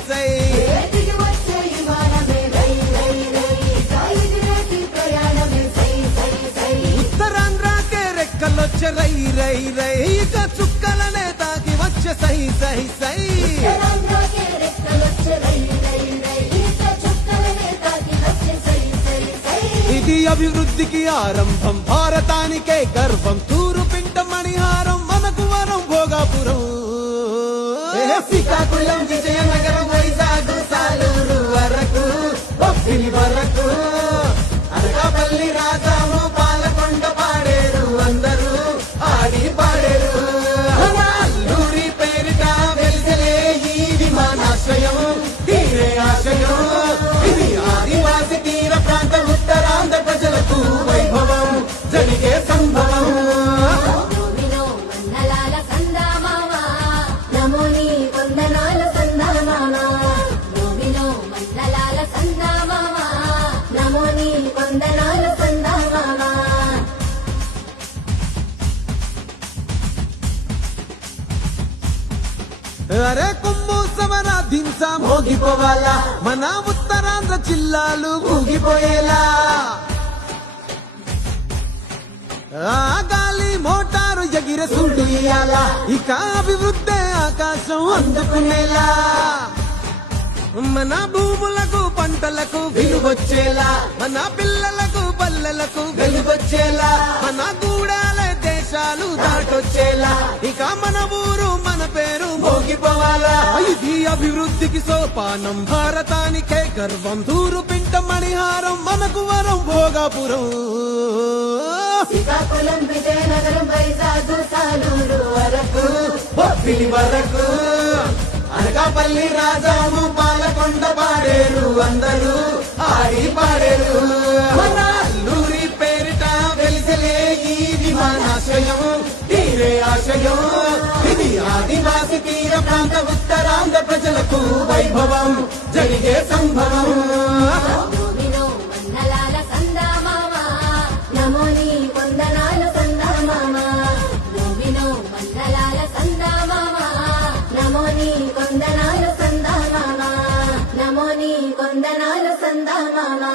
సై ఉత్తరాంధ్రకే రెక్కలొచ్చే రై రై రై ఇక చుక్కలనే తాకి వచ్చే సై సై సై ఇది అభివృద్ధికి ఆరంభం భారతానికే గర్వం తూరు పింట మణిహారం మనకు వరం భోగాపురం శ్రీకాకుళం విజయనగరం వైజాగ్ సాలూరు వరకు బొబ్బిలి వరకు అనకాపల్లి రాజాము పాలకొండ పాడేరు అందరూ ఆడి పాడేరు అల్లూరి పేరిట వెలిసలే ఈ విమానాశ్రయం తీరే ఆశయం ఇది ఆదివాసి తీర ప్రాంత ఉత్తరాంధ్ర ప్రజలకు వైభవం జరిగే సంభవం అరే కుంభు సమర దింస మోగిపోవాలా మన ఉత్తరాంధ్ర జిల్లాలు ఊగిపోయేలా ఆ గాలి మోటారు ఎగిరే సుండు ఇయ్యాలా ఇక అభివృద్ధి ఆకాశం అందుకునేలా మన భూములకు పంటలకు విలువచ్చేలా మన పిల్లలకు పల్లెలకు వెలుగొచ్చేలా మన గూడాల దేశాలు దాటొచ్చేలా ఇక మన ఊరు మన పేరు మోగిపోవాలా ఇది అభివృద్ధికి సోపానం భారతానికే గర్వం తూరు పింట మణిహారం మనకు వరం భోగాపురం శ్రీకాకుళం విజయనగరం వైజాగ్ సాలూరు వరకు బొబ్బిలి వరకు అనకాపల్లి రాజాము పాలకొండ పాడేరు అందరూ ఆడి పాడేరు మన అల్లూరి పేరిట వెలిసలే ఈ విమానాశ్రయం తీరే ఆశయం ఇది ఆదివాసి తీర ప్రాంత ఉత్తరాంధ్ర ప్రజలకు వైభవం జరిగే సంభవం కొందనాలు సందా మామా